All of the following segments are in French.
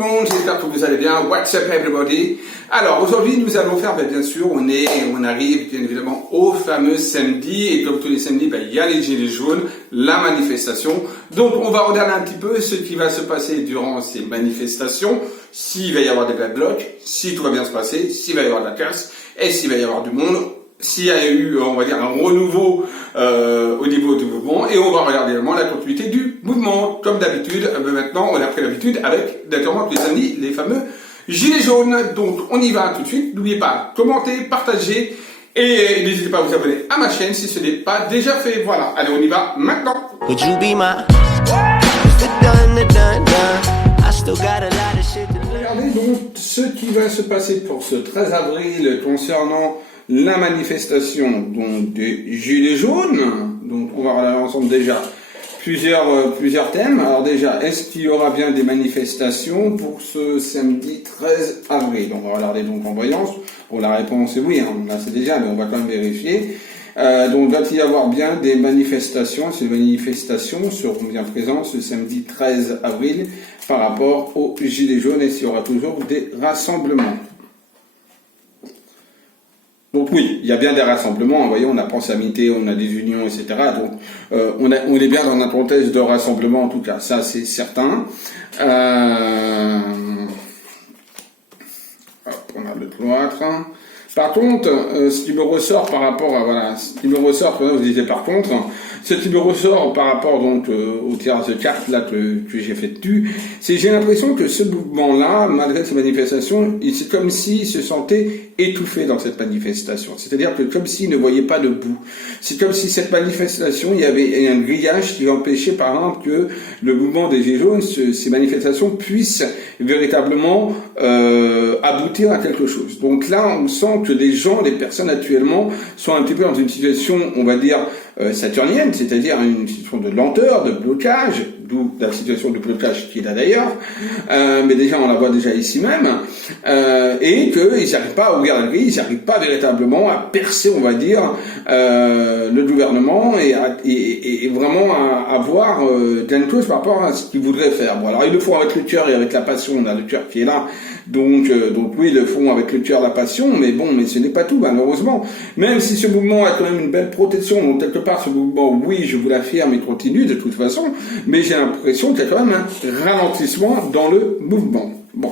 le monde, j'espère que vous allez bien. What's up everybody? Alors aujourd'hui nous allons faire, bien sûr, on arrive bien évidemment au fameux samedi, et comme tous les samedis, il y a les gilets jaunes, la manifestation. Donc on va regarder un petit peu ce qui va se passer durant ces manifestations, s'il va y avoir des black blocs, si tout va bien se passer, s'il va y avoir de la casse, et s'il va y avoir du monde, s'il y a eu, on va dire, un renouveau au niveau du mouvement, et on va regarder également la continuité du mouvement. Comme d'habitude, maintenant, on a pris l'habitude avec, naturellement, tous les samedis, les fameux gilets jaunes. Donc, on y va tout de suite. N'oubliez pas, commentez, partagez, et n'hésitez pas à vous abonner à ma chaîne si ce n'est pas déjà fait. Voilà, allez, on y va maintenant. Regardez donc ce qui va se passer pour ce 13 avril concernant la manifestation donc des gilets jaunes. Donc on va regarder ensemble déjà plusieurs thèmes. Alors déjà, est-ce qu'il y aura bien des manifestations pour ce samedi 13 avril? On va regarder donc en voyance. Bon, la réponse est oui, hein, on la sait déjà, mais on va quand même vérifier. Donc va-t-il y avoir bien des manifestations? Ces manifestations seront bien présentes ce samedi 13 avril par rapport aux gilets jaunes, et s'il y aura toujours des rassemblements? Donc oui, il y a bien des rassemblements, vous voyez, on a Pensamité, on a des unions, etc. Donc on est bien dans un contexte de rassemblement, en tout cas, ça c'est certain. Hop, on a le cloître. Par contre, ce qui me ressort par rapport à, voilà, ce qui me ressort, vous disiez par contre, ce qui me ressort par rapport donc au tirage de cartes là que j'ai fait dessus, c'est j'ai l'impression que ce mouvement-là, malgré ces manifestations, c'est comme s'il se sentait étouffé dans cette manifestation. C'est-à-dire que comme s'il ne voyait pas de bout. C'est comme si cette manifestation, il y avait un grillage qui empêchait par exemple que le mouvement des Gilets jaunes, ces manifestations puissent véritablement aboutir à quelque chose. Donc là, on sent que les gens, les personnes actuellement, sont un petit peu dans une situation, on va dire, saturnienne, c'est-à-dire une situation de lenteur, de blocage, d'où la situation de blocage qui est là d'ailleurs, mais déjà on la voit déjà ici même, et qu'ils n'arrivent pas à ouvrir la grille, ils n'arrivent pas véritablement à percer, on va dire, le gouvernement et vraiment à voir quelque chose par rapport à ce qu'ils voudraient faire. Bon, alors ils le font avec le cœur et avec la passion, on a le cœur qui est là, donc oui, ils le font avec le cœur, la passion, mais bon, mais ce n'est pas tout, malheureusement. Même si ce mouvement a quand même une belle protection, donc quelque part ce mouvement, oui, je vous l'affirme, il continue de toute façon, mais j'ai l'impression qu'il y a quand même un ralentissement dans le mouvement. Bon.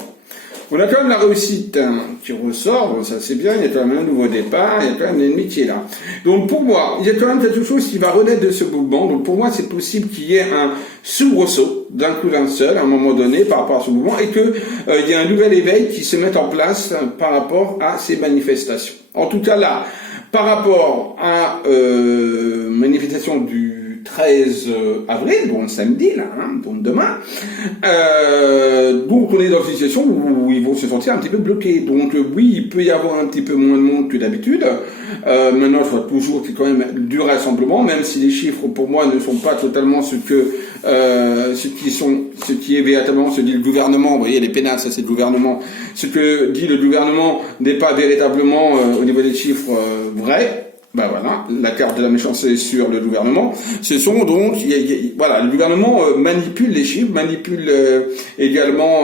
On a quand même la réussite qui ressort, bon, ça c'est bien, il y a quand même un nouveau départ, il y a quand même l'ennemi qui est là. Donc pour moi, il y a quand même quelque chose qui va renaître de ce mouvement, donc pour moi c'est possible qu'il y ait un soubresaut d'un coup d'un seul, à un moment donné, par rapport à ce mouvement, et que il y a un nouvel éveil qui se mette en place par rapport à ces manifestations. En tout cas là, par rapport à manifestation du 13 avril, bon samedi là, hein, donc demain, donc on est dans une situation où ils vont se sentir un petit peu bloqués. Donc oui, il peut y avoir un petit peu moins de monde que d'habitude. Maintenant, je vois toujours qu'il y a quand même du rassemblement, même si les chiffres pour moi ne sont pas totalement ce qui est véritablement ce que dit le gouvernement. Vous voyez, les pénales, ça c'est le gouvernement. Ce que dit le gouvernement n'est pas véritablement au niveau des chiffres vrai. Ben voilà, la carte de la méchanceté sur le gouvernement. Ce sont donc, voilà, le gouvernement manipule les chiffres, manipule également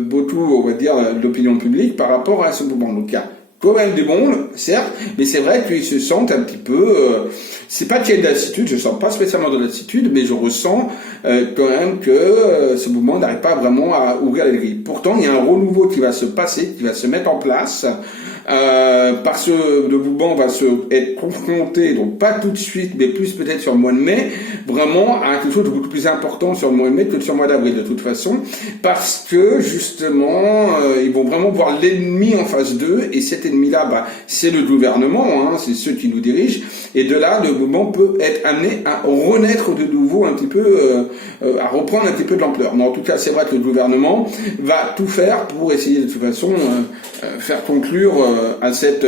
beaucoup, on va dire, l'opinion publique par rapport à ce mouvement. Donc il y a quand même du monde, certes, mais c'est vrai qu'ils se sentent un petit peu, c'est pas qu'il y ait de lassitude, je sens pas spécialement de lassitude, mais je ressens quand même que ce mouvement n'arrive pas vraiment à ouvrir les grilles. Pourtant, il y a un renouveau qui va se passer, qui va se mettre en place, parce que le mouvement va être confronté, donc pas tout de suite, mais plus peut-être sur le mois de mai, vraiment à quelque chose de beaucoup plus important sur le mois de mai que sur le mois d'avril de toute façon, parce que justement, ils vont vraiment voir l'ennemi en face d'eux, et cet ennemi-là, c'est le gouvernement, hein, c'est ceux qui nous dirigent, et de là, le mouvement peut être amené à renaître de nouveau un petit peu, à reprendre un petit peu de l'ampleur. Mais en tout cas, c'est vrai que le gouvernement va tout faire pour essayer de toute façon faire conclure à cette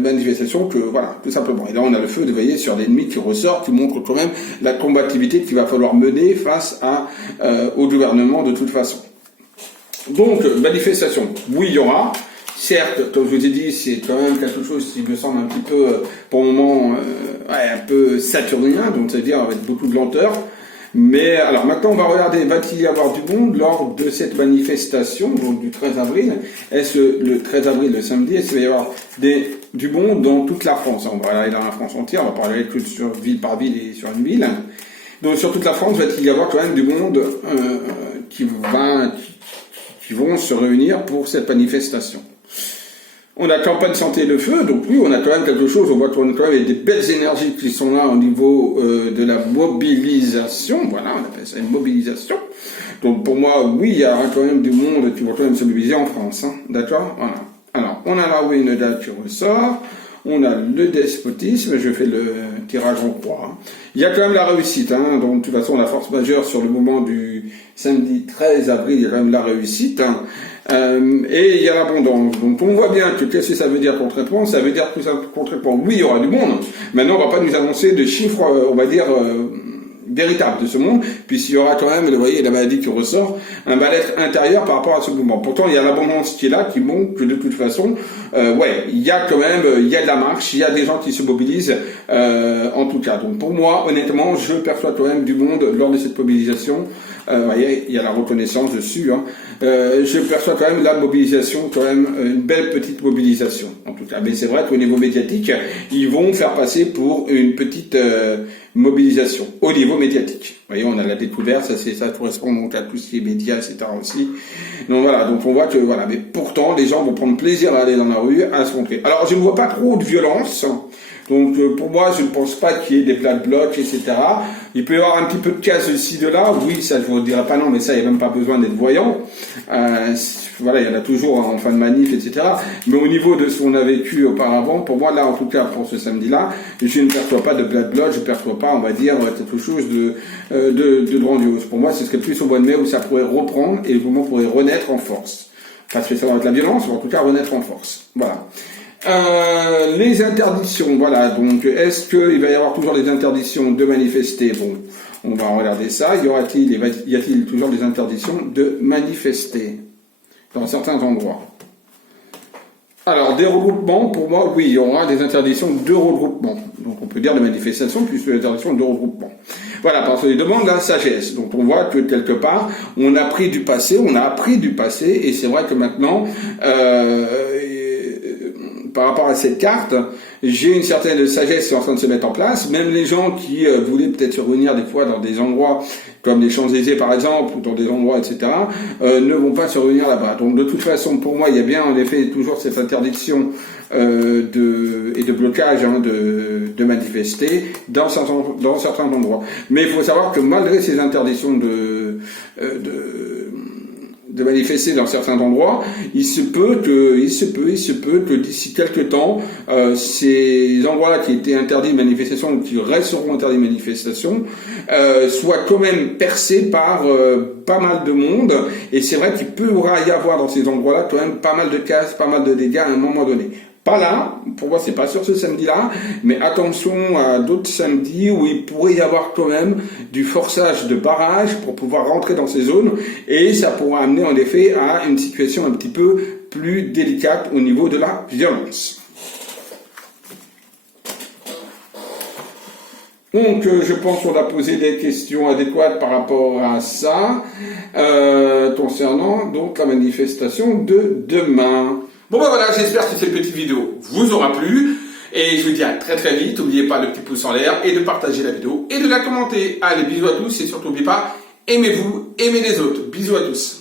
manifestation, que voilà, tout simplement. Et là on a le feu, vous voyez, sur l'ennemi qui ressort, qui montre quand même la combativité qu'il va falloir mener face au gouvernement de toute façon. Donc manifestation, oui, il y aura. Certes, comme je vous ai dit, c'est quand même quelque chose qui me semble un petit peu, pour le moment, un peu saturnien, donc c'est-à-dire avec beaucoup de lenteur. Mais alors maintenant, on va regarder, va-t-il y avoir du monde lors de cette manifestation, donc du 13 avril? Est-ce le 13 avril, le samedi, est-ce qu'il va y avoir du monde dans toute la France? On va aller dans la France entière, on va parler que sur ville par ville et sur une ville. Donc sur toute la France, va-t-il y avoir quand même du monde qui vont se réunir pour cette manifestation? On a campagne santé le feu, donc oui, on a quand même quelque chose, on voit qu'on a quand même des belles énergies qui sont là au niveau de la mobilisation, voilà, on appelle ça une mobilisation. Donc pour moi, oui, il y aura quand même du monde qui va quand même se mobiliser en France, hein, d'accord? Voilà. Alors, on a là où une date qui ressort, on a le despotisme, je fais le tirage en croix. Hein. Il y a quand même la réussite, hein, donc de toute façon la force majeure sur le moment du samedi 13 avril, il y a quand même la réussite, hein. Et il y a l'abondance. Donc on voit bien que qu'est-ce que ça veut dire concrètement? Ça veut dire que ça, concrètement, oui, il y aura du monde. Maintenant, on va pas nous annoncer de chiffres, on va dire, véritable de ce monde, puisqu'il y aura quand même, vous voyez, la maladie qui ressort, un mal-être intérieur par rapport à ce mouvement. Pourtant, il y a l'abondance qui est là, qui montre que de toute façon, ouais, il y a quand même, il y a de la marche, il y a des gens qui se mobilisent, en tout cas. Donc pour moi, honnêtement, je perçois quand même du monde lors de cette mobilisation. Vous voyez, il y a la reconnaissance dessus. Hein. Je perçois quand même la mobilisation, quand même une belle petite mobilisation, en tout cas. Mais c'est vrai qu'au niveau médiatique, ils vont faire passer pour une petite mobilisation au niveau médiatique. Vous voyez, on a la découverte, ça correspond donc à tout ce qui est médias, etc. aussi. Donc voilà, donc on voit que voilà, mais pourtant les gens vont prendre plaisir à aller dans la rue, à se montrer. Alors je ne vois pas trop de violence. Donc pour moi, je ne pense pas qu'il y ait des plats de blocs, etc. Il peut y avoir un petit peu de casse ici, de là. Oui, ça je vous dirai pas non, mais ça, il n'y a même pas besoin d'être voyant. Voilà, il y en a toujours en fin de manif, etc. Mais au niveau de ce qu'on a vécu auparavant, pour moi, là, en tout cas, pour ce samedi-là, je ne perçois pas de plats de blocs, je ne perçois pas, on va dire, quelque chose de grandiose. Pour moi, ce serait plus au mois de mai où ça pourrait reprendre et le mouvement pourrait renaître en force. Pas spécialement avec la violence, mais en tout cas renaître en force. Voilà. Les interdictions, voilà, donc est-ce qu'il va y avoir toujours des interdictions de manifester? Bon, on va regarder ça. Y a-t-il toujours des interdictions de manifester dans certains endroits? Alors, des regroupements, pour moi, oui, il y aura des interdictions de regroupement. Donc on peut dire de manifestation plus des interdictions de regroupement. Voilà, parce qu'il demande la sagesse. Donc on voit que quelque part, on a appris du passé, et c'est vrai que maintenant, par rapport à cette carte, j'ai une certaine sagesse qui est en train de se mettre en place. Même les gens qui voulaient peut-être se réunir des fois dans des endroits comme les Champs-Élysées par exemple, ou dans des endroits, etc., ne vont pas se réunir là-bas. Donc de toute façon, pour moi, il y a bien en effet toujours cette interdiction et de blocage de manifester dans certains endroits. Mais il faut savoir que malgré ces interdictions de manifester dans certains endroits, il se peut que d'ici quelques temps, ces endroits-là qui étaient interdits de manifestation ou qui resteront interdits de manifestation, soient quand même percés par pas mal de monde. Et c'est vrai qu'il pourra y avoir dans ces endroits-là quand même pas mal de casses, pas mal de dégâts à un moment donné. Pas là, pour moi c'est pas sur ce samedi-là, mais attention à d'autres samedis où il pourrait y avoir quand même du forçage de barrage pour pouvoir rentrer dans ces zones, et ça pourra amener en effet à une situation un petit peu plus délicate au niveau de la violence. Donc je pense qu'on a posé des questions adéquates par rapport à ça, concernant donc la manifestation de demain. Bon ben voilà, j'espère que cette petite vidéo vous aura plu, et je vous dis à très très vite. N'oubliez pas le petit pouce en l'air et de partager la vidéo et de la commenter. Allez, bisous à tous, et surtout n'oubliez pas, aimez-vous, aimez les autres. Bisous à tous.